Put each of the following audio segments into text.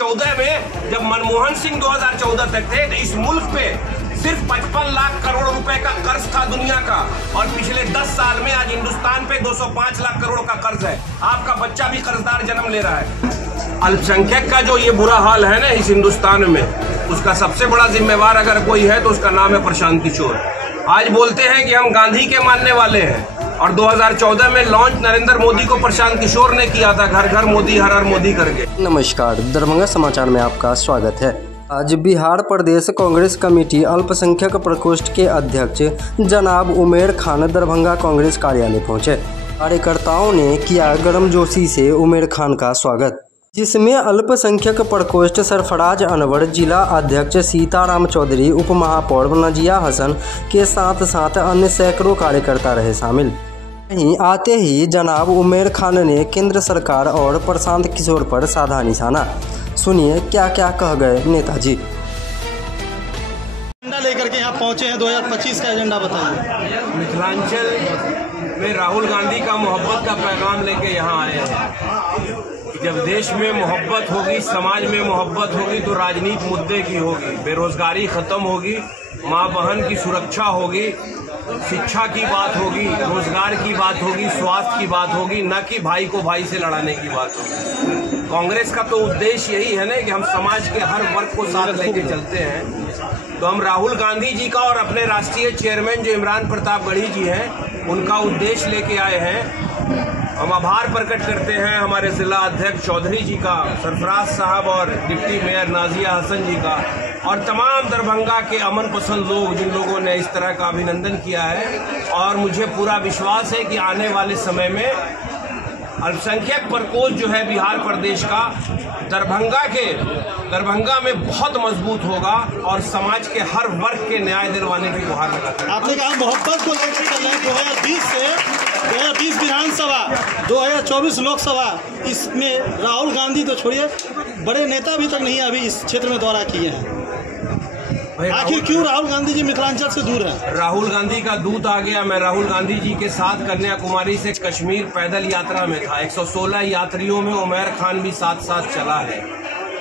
2014 में जब मनमोहन सिंह 2014 तक थे, तो इस मुल्क पे सिर्फ 55 लाख करोड़ रुपए का कर्ज था दुनिया का, और पिछले 10 साल में आज हिंदुस्तान पे 205 लाख करोड़ का कर्ज है। आपका बच्चा भी कर्जदार जन्म ले रहा है। अल्पसंख्यक का जो ये बुरा हाल है ना इस हिंदुस्तान में, उसका सबसे बड़ा जिम्मेवार अगर कोई है तो उसका नाम है प्रशांत किशोर। आज बोलते हैं कि हम गांधी के मानने वाले हैं, और 2014 में लॉन्च नरेंद्र मोदी को प्रशांत किशोर ने किया था, घर घर मोदी हर हर मोदी करके। नमस्कार, दरभंगा समाचार में आपका स्वागत है। आज बिहार प्रदेश कांग्रेस कमेटी अल्पसंख्यक प्रकोष्ठ के अध्यक्ष जनाब उमेर खान दरभंगा कांग्रेस कार्यालय पहुंचे। कार्यकर्ताओं ने किया गर्मजोशी से उमेर खान का स्वागत, जिसमें अल्पसंख्यक प्रकोष्ठ सरफराज अनवर, जिला अध्यक्ष सीताराम चौधरी, उप महापौर नजिया हसन के साथ साथ अन्य सैकड़ों कार्यकर्ता रहे शामिल। वहीं आते ही जनाब उमेर खान ने केंद्र सरकार और प्रशांत किशोर पर साधा निशाना। सुनिए क्या क्या कह गए नेताजी। एजेंडा लेकर के यहाँ पहुँचे हैं, 2025 का एजेंडा बताइए। मिथिलांचल में राहुल गांधी का मोहब्बत का पैगाम लेके यहाँ आए हैं। जब देश में मोहब्बत होगी, समाज में मोहब्बत होगी, तो राजनीति मुद्दे की होगी, बेरोजगारी खत्म होगी, माँ बहन की सुरक्षा होगी, शिक्षा की बात होगी, रोजगार की बात होगी, स्वास्थ्य की बात होगी, न कि भाई को भाई से लड़ाने की बात होगी। कांग्रेस का तो उद्देश्य यही है ना कि हम समाज के हर वर्ग को साथ लेके चलते हैं। तो हम राहुल गांधी जी का और अपने राष्ट्रीय चेयरमैन जो इमरान प्रतापगढ़ी जी हैं, उनका उद्देश्य लेके आए हैं। हम आभार प्रकट करते हैं हमारे जिला अध्यक्ष चौधरी जी का, सरफराज साहब और डिप्टी मेयर नाजिया हसन जी का, और तमाम दरभंगा के अमन पसंद लोग जिन लोगों ने इस तरह का अभिनंदन किया है। और मुझे पूरा विश्वास है कि आने वाले समय में अल्पसंख्यक प्रकोष्ठ जो है बिहार प्रदेश का, दरभंगा में बहुत मजबूत होगा और समाज के हर वर्ग के न्याय दिलवाने की गुहार लगाता है। आपने कहा मोहब्बत को लेकर चल रहे हैं। 2020 से 2020 विधानसभा, 2024 लोकसभा, इसमें राहुल गांधी तो छोड़िए, बड़े नेता अभी तक नहीं अभी इस क्षेत्र में दौरा किए हैं। आखिर क्यों राहुल गांधी जी मिथिलांचल से दूर हैं? राहुल गांधी का दूत आ गया। मैं राहुल गांधी जी के साथ कन्याकुमारी से कश्मीर पैदल यात्रा में था। 116 यात्रियों में उमेर खान भी साथ साथ चला है।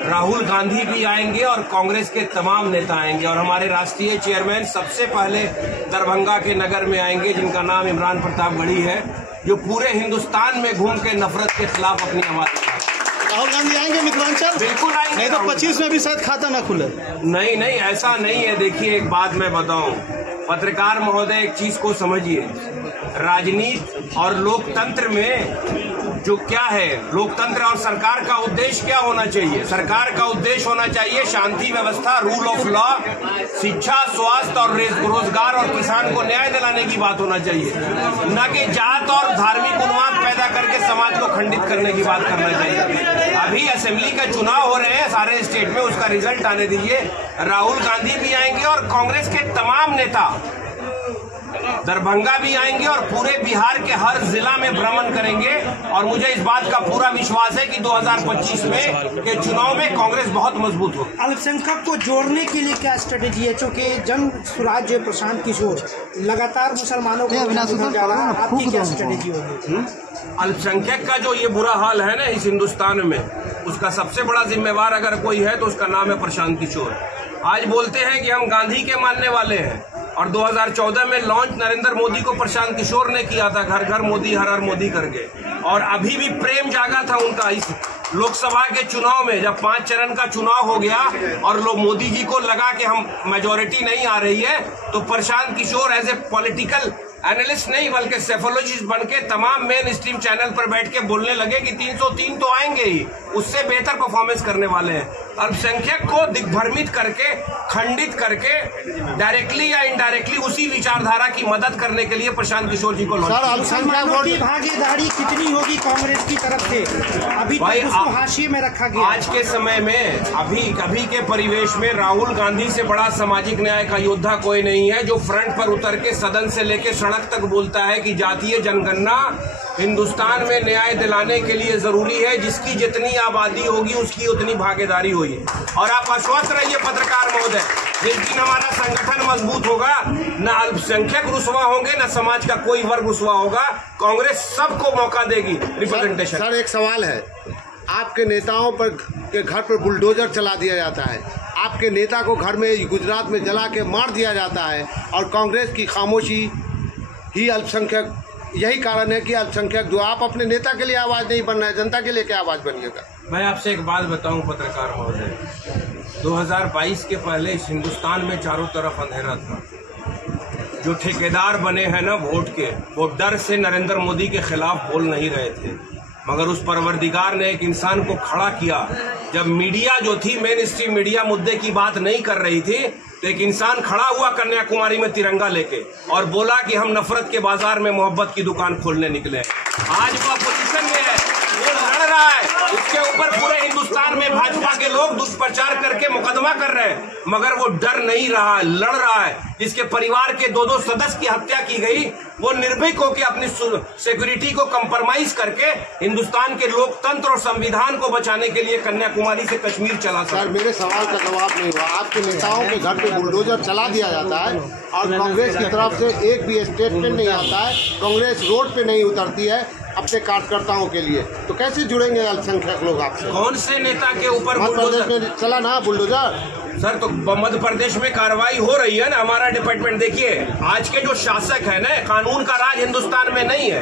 राहुल गांधी भी आएंगे और कांग्रेस के तमाम नेता आएंगे, और हमारे राष्ट्रीय चेयरमैन सबसे पहले दरभंगा के नगर में आएंगे, जिनका नाम इमरान प्रतापगढ़ी है, जो पूरे हिंदुस्तान में घूम के नफरत के खिलाफ अपनी आवाज। राहुल गांधी आएंगे मिथिलांचल? बिल्कुल आएंगे। नहीं तो 25 में भी शायद खाता न खुले। नहीं, ऐसा नहीं है। देखिए, एक बात मैं बताऊं, पत्रकार महोदय, एक चीज को समझिए, राजनीति और लोकतंत्र में जो क्या है, लोकतंत्र और सरकार का उद्देश्य क्या होना चाहिए? सरकार का उद्देश्य होना चाहिए शांति व्यवस्था, रूल ऑफ लॉ, शिक्षा, स्वास्थ्य और रोजगार और किसान को न्याय दिलाने की बात होना चाहिए, न कि जात और धार्मिक उन्माद पैदा करके समाज को खंडित करने की बात करना चाहिए। अभी असेंबली के चुनाव हो रहे हैं सारे स्टेट में, उसका रिजल्ट आने दीजिए। राहुल गांधी भी आएंगे और कांग्रेस के तमाम नेता दरभंगा भी आएंगे और पूरे बिहार के हर जिला में भ्रमण करेंगे। और मुझे इस बात का पूरा विश्वास है कि 2025 में के चुनाव में कांग्रेस बहुत मजबूत होगी। अल्पसंख्यक को जोड़ने के लिए क्या स्ट्रेटेजी है? चूँकि जन स्वराज प्रशांत किशोर लगातार मुसलमानों को जा रहा है, आपकी क्या स्ट्रेटेजी होगी? अल्पसंख्यक का जो ये बुरा हाल है ना इस हिंदुस्तान में, उसका सबसे बड़ा जिम्मेवार अगर कोई है तो उसका नाम है प्रशांत किशोर। आज बोलते हैं कि हम गांधी के मानने वाले हैं, और 2014 में लॉन्च नरेंद्र मोदी को प्रशांत किशोर ने किया था, घर घर मोदी हर हर मोदी करके। और अभी भी प्रेम जागा था उनका इस लोकसभा के चुनाव में, जब 5 चरण का चुनाव हो गया और लोग मोदी जी को लगा कि हम मेजोरिटी नहीं आ रही है, तो Prashant Kishor as a political analyst नहीं बल्कि सेफोलॉजिस्ट बन के तमाम मेन स्ट्रीम चैनल पर बैठ के बोलने लगे कि 303 तो आएंगे ही, उससे बेहतर परफॉर्मेंस करने वाले हैं। अल्पसंख्यक को दिग्भ्रमित करके, खंडित करके, डायरेक्टली या इनडायरेक्टली उसी विचारधारा की मदद करने के लिए प्रशांत किशोर जी को मुसलमानों की भागीदारी कितनी होगी कांग्रेस की तरफ से? अभी भाई उसको हाशिए में रखा गया। आज के समय में अभी के परिवेश में राहुल गांधी से बड़ा सामाजिक न्याय का योद्धा कोई नहीं है, जो फ्रंट पर उतर के सदन से लेके सड़क तक बोलता है कि जातीय जनगणना हिंदुस्तान में न्याय दिलाने के लिए जरूरी है, जिसकी जितनी आबादी होगी उसकी उतनी भागीदारी होगी। और आप आश्वस्त रहिए पत्रकार महोदय, जिस दिन हमारा संगठन मजबूत होगा, न अल्पसंख्यक रुसवा होंगे, न समाज का कोई वर्ग रुसवा होगा। कांग्रेस सबको मौका देगी रिप्रेजेंटेशन। सर, एक सवाल है, आपके नेताओं पर के घर पर बुलडोजर चला दिया जाता है, आपके नेता को घर में गुजरात में जला के मार दिया जाता है, और कांग्रेस की खामोशी ही अल्पसंख्यक, यही कारण है कि अल्पसंख्यक जो आप अपने नेता के लिए आवाज़ नहीं बन रहे, जनता के लिए क्या आवाज़ बनिएगा? मैं आपसे एक बात बताऊं पत्रकार महोदय, 2022 के पहले इस हिंदुस्तान में चारों तरफ अंधेरा था। जो ठेकेदार बने हैं ना वोट के, वो डर से नरेंद्र मोदी के खिलाफ बोल नहीं रहे थे, मगर उस परवरदिगार ने एक इंसान को खड़ा किया। जब मीडिया जो थी, मेन स्ट्रीम मीडिया मुद्दे की बात नहीं कर रही थी, तो एक इंसान खड़ा हुआ कन्याकुमारी में तिरंगा लेके और बोला कि हम नफरत के बाजार में मोहब्बत की दुकान खोलने निकले। आज वो अपोजिशन में है, वो लड़ रहा है, उसके ऊपर पूरे हिंदुस्तान में भाजपा के लोग दुष्प्रचार करके मुकदमा कर रहे हैं, मगर वो डर नहीं रहा, लड़ रहा है। जिसके परिवार के 2-2 सदस्य की हत्या की गई, वो निर्भीक होकर अपनी सिक्योरिटी को कंप्रोमाइज करके हिंदुस्तान के लोकतंत्र और संविधान को बचाने के लिए कन्याकुमारी से कश्मीर चला। सर, मेरे सवाल का जवाब नहीं हुआ। आपके नेताओं के घर पे बुलडोजर चला दिया जाता है और कांग्रेस की तरफ से एक भी स्टेटमेंट नहीं आता है, कांग्रेस रोड पे नहीं उतरती है अपने कार्यकर्ताओं के लिए, तो कैसे जुड़ेंगे अल्पसंख्यक लोग आपसे? कौन से नेता के ऊपर मध्य प्रदेश में चला ना बुलडोजर? सर, तो मध्य प्रदेश में कार्रवाई हो रही है ना। हमारा डिपार्टमेंट देखिए, आज के जो शासक है ना, कानून का राज हिंदुस्तान में नहीं है।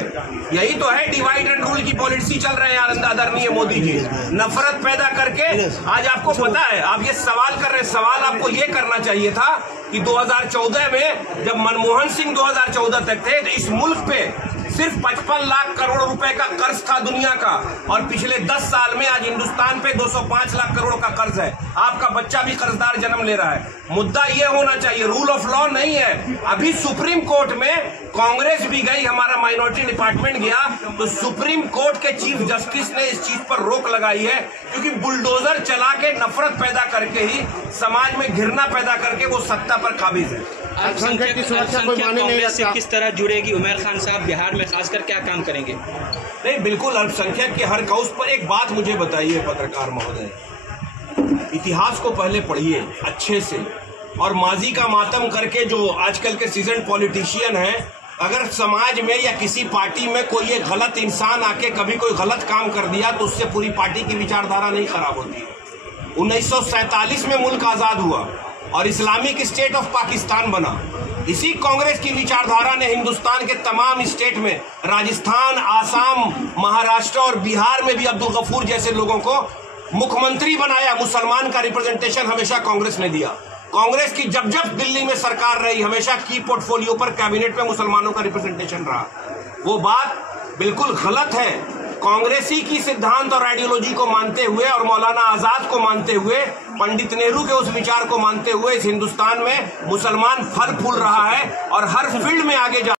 यही तो है, डिवाइड एंड रूल की पॉलिसी चल रहे हैं आदरणीय मोदी जी, नफरत पैदा करके। आज आपको पता है, आप ये सवाल कर रहे हैं, सवाल आपको ये करना चाहिए था कि 2014 में जब मनमोहन सिंह 2014 तक थे, तो इस मुल्क पे सिर्फ 55 लाख करोड़ रुपए का कर्ज था दुनिया का, और पिछले 10 साल में आज हिंदुस्तान पे 205 लाख करोड़ का कर्ज है। आपका बच्चा भी कर्जदार जन्म ले रहा है। मुद्दा ये होना चाहिए, रूल ऑफ लॉ नहीं है। अभी सुप्रीम कोर्ट में कांग्रेस भी गई, हमारा माइनॉरिटी डिपार्टमेंट गया, तो सुप्रीम कोर्ट के चीफ जस्टिस ने इस चीज पर रोक लगाई है, क्योंकि बुलडोजर चला के नफरत पैदा करके ही समाज में घृणा पैदा करके वो सत्ता पर काबिज है। अल्पसंख्यक की सुरक्षा कोई माने नहीं कांग्रेस से रखता। किस तरह जुड़ेगी? उमर खान साहब बिहार में खासकर क्या काम करेंगे? नहीं, बिल्कुल अल्पसंख्यक के हर कौस पर। एक बात मुझे बताइए पत्रकार महोदय, इतिहास को पहले पढ़िए अच्छे से, और माजी का मातम करके जो आजकल के सीजन पॉलिटिशियन हैं, अगर समाज में या किसी पार्टी में कोई एक गलत इंसान आके कभी कोई गलत काम कर दिया, तो उससे पूरी पार्टी की विचारधारा नहीं खराब होती। 1947 में मुल्क आजाद हुआ और इस्लामिक स्टेट ऑफ पाकिस्तान बना। इसी कांग्रेस की विचारधारा ने हिंदुस्तान के तमाम स्टेट में, राजस्थान, आसाम, महाराष्ट्र और बिहार में भी अब्दुल गफूर जैसे लोगों को मुख्यमंत्री बनाया। मुसलमान का रिप्रेजेंटेशन हमेशा कांग्रेस ने दिया। कांग्रेस की जब जब दिल्ली में सरकार रही, हमेशा की पोर्टफोलियो पर कैबिनेट में मुसलमानों का रिप्रेजेंटेशन रहा। वो बात बिल्कुल गलत है। कांग्रेसी की सिद्धांत और आइडियोलॉजी को मानते हुए और मौलाना आजाद को मानते हुए, पंडित नेहरू के उस विचार को मानते हुए इस हिंदुस्तान में मुसलमान फल फूल रहा है और हर फील्ड में आगे जा